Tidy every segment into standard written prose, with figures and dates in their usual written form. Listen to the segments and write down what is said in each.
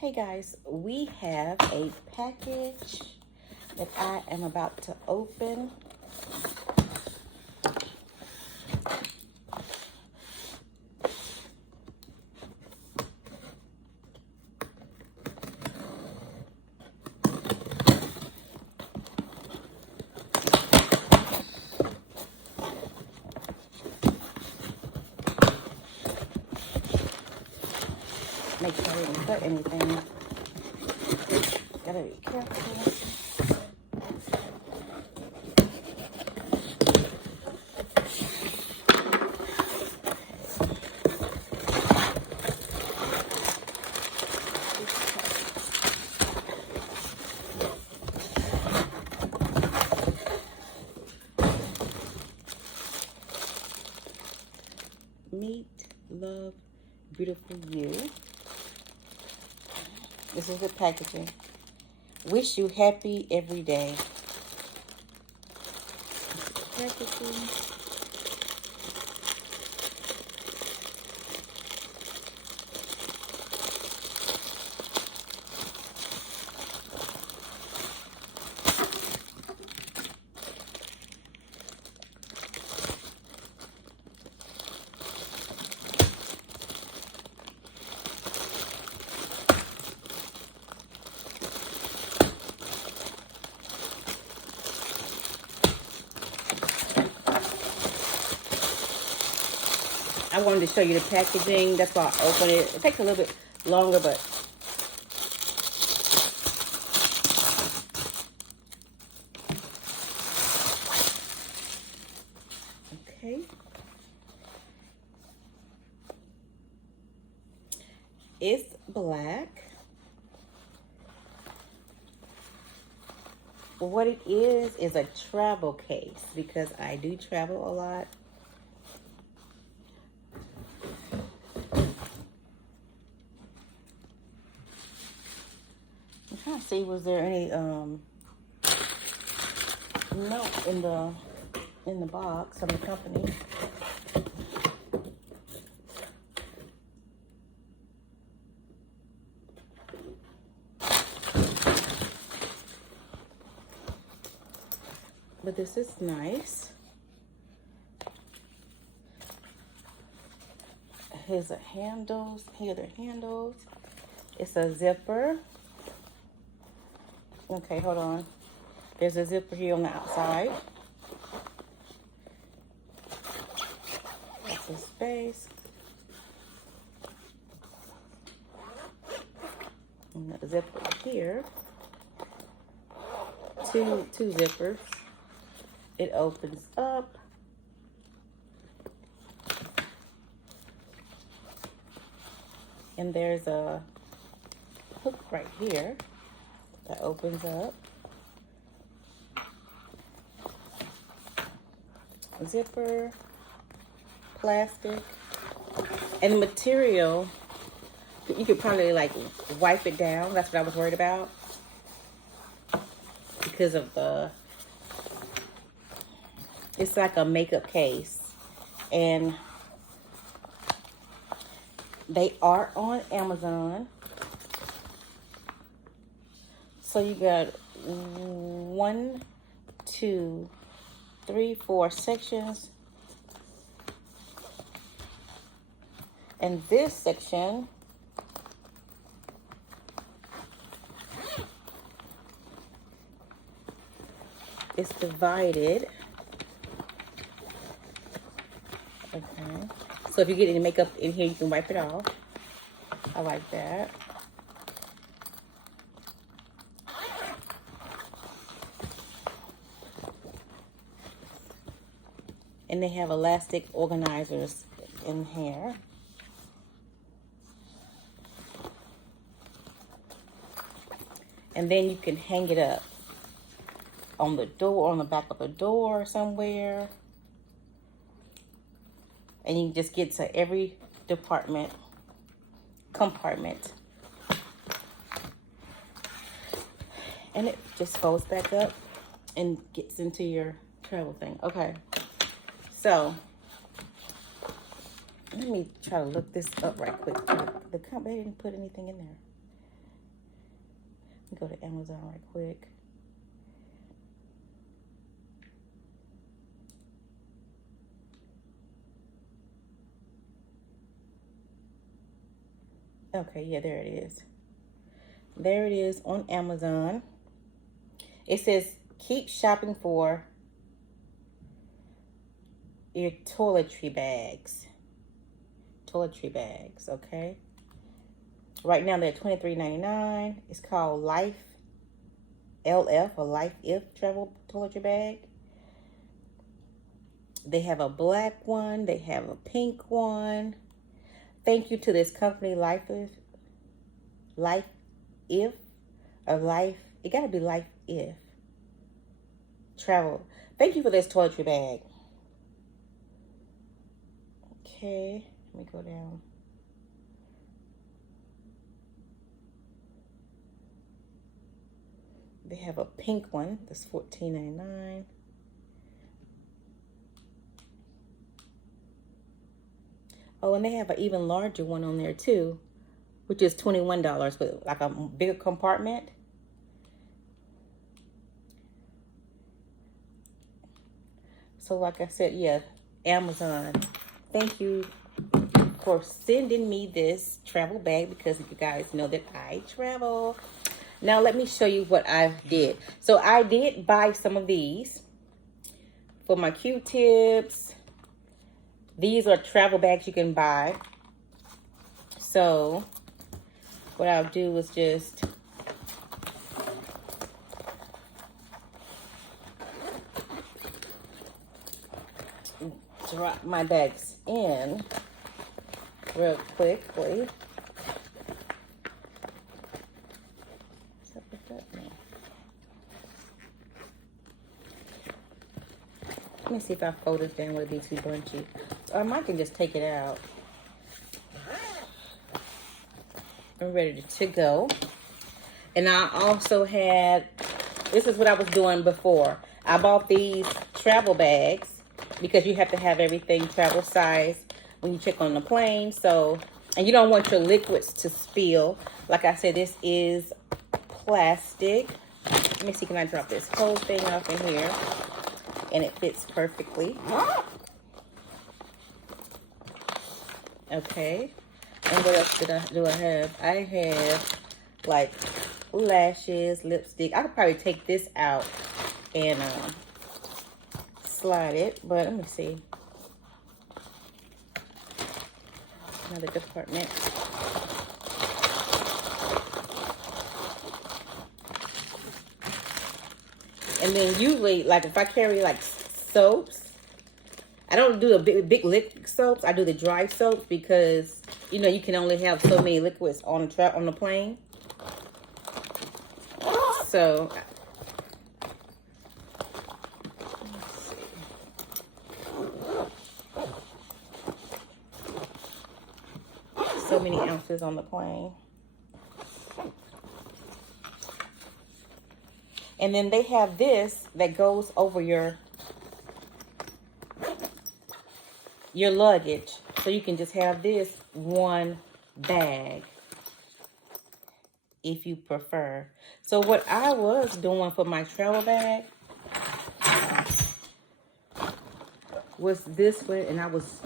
Hey guys, we have a package that I am about to open. Make sure I didn't cut anything. Gotta be careful. Meet, love, beautiful you. This is the packaging. Wish you happy every day. Packaging. I wanted to show you the packaging. That's why I opened it. It takes a little bit longer, but okay. It's black. What it is a travel case because I do travel a lot. I'm trying to see, was there any note in the box from the company? But this is nice. Here's the handles. Here are the handles. It's a zipper. Okay, hold on. There's a zipper here on the outside. That's the space. And the zipper here. Two zippers. It opens up. And there's a hook right here that opens up. Zipper, plastic, and the material, you could probably like wipe it down. That's what I was worried about because of it's like a makeup case, and they are on Amazon. So you got 1, 2, 3, 4 sections. And this section is divided. Okay. So if you get any makeup in here, you can wipe it off. I like that. And they have elastic organizers in here. And then you can hang it up on the door, on the back of the door somewhere. And you can just get to every compartment. And it just folds back up and gets into your travel thing. Okay. So, let me try to look this up right quick. The company didn't put anything in there. Go to Amazon right quick. Okay, yeah, there it is. There it is on Amazon. It says, keep shopping for your toiletry bags. Toiletry bags, okay? Right now they're $23.99. It's called LifeLF or LifeIf travel toiletry bag. They have a black one. They have a pink one. Thank you to this company, LifeIf or Life. It gotta be LifeIf travel. Thank you for this toiletry bag. Okay, let me go down. They have a pink one that's $14.99. Oh, and they have an even larger one on there too, which is $21, but like a bigger compartment. So like I said, yeah, Amazon. Thank you for sending me this travel bag, because you guys know that I travel. Now let me show you what I did. So I did buy some of these for my Q-tips. These are travel bags you can buy. So what I'll do is just drop my bags in real quickly. Let me see if I fold it down, would it be too bunchy? Or I might can just take it out. I'm ready to go. And I also had, this is what I was doing before. I bought these travel bags because you have to have everything travel size when you check on the plane. So, and you don't want your liquids to spill. Like I said, this is plastic. Let me see, can I drop this whole thing off in here? And it fits perfectly. Okay. And what else do I have? I have like lashes, lipstick. I could probably take this out and slide it, but let me see. Another compartment. And then usually, like if I carry like soaps, I don't do the big liquid soaps. I do the dry soaps because, you know, you can only have so many liquids on the plane. So, so many ounces on the plane. And then they have this that goes over your luggage. So you can just have this one bag if you prefer. So what I was doing for my travel bag was this one, and I was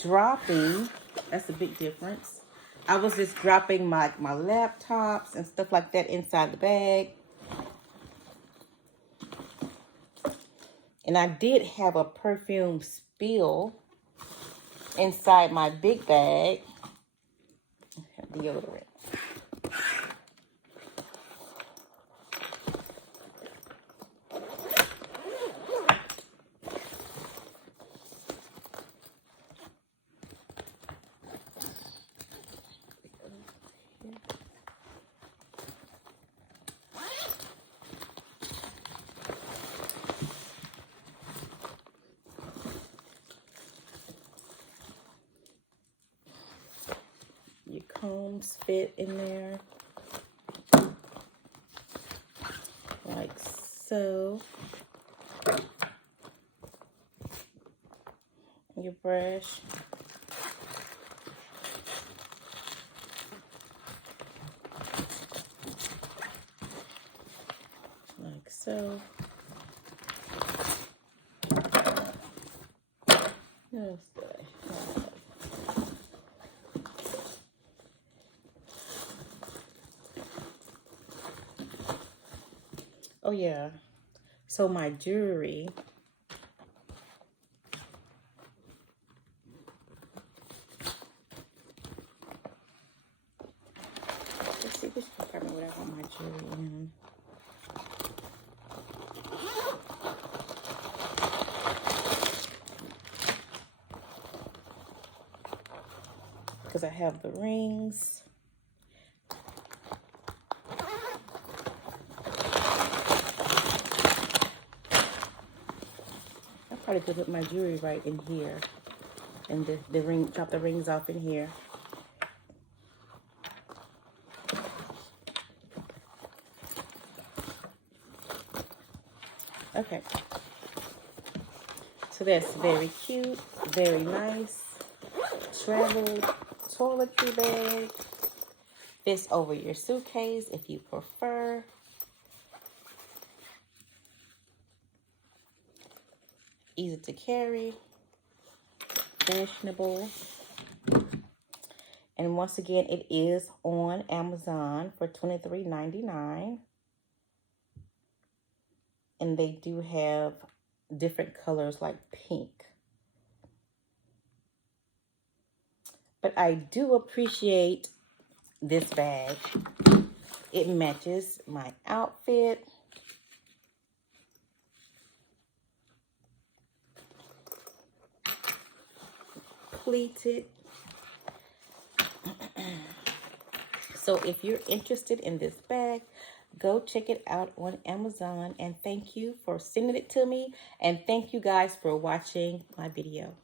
dropping, that's a big difference. I was just dropping my laptops and stuff like that inside the bag. And I did have a perfume spill inside my big bag. Deodorant. Your combs fit in there like so. Your brush. So, what else do I have? Oh yeah, so my jewelry. Let's see which compartment would I want my jewelry in. Because I have the rings. I probably could put my jewelry right in here, and the ring, drop the rings off in here. Okay. So that's very cute, very nice. Travel toiletry bag. Fits over your suitcase if you prefer. Easy to carry. Fashionable. And once again, it is on Amazon for $23.99. And they do have different colors like pink. But I do appreciate this bag. It matches my outfit. Pleated. So if you're interested in this bag, go check it out on Amazon. And thank you for sending it to me. And thank you guys for watching my video.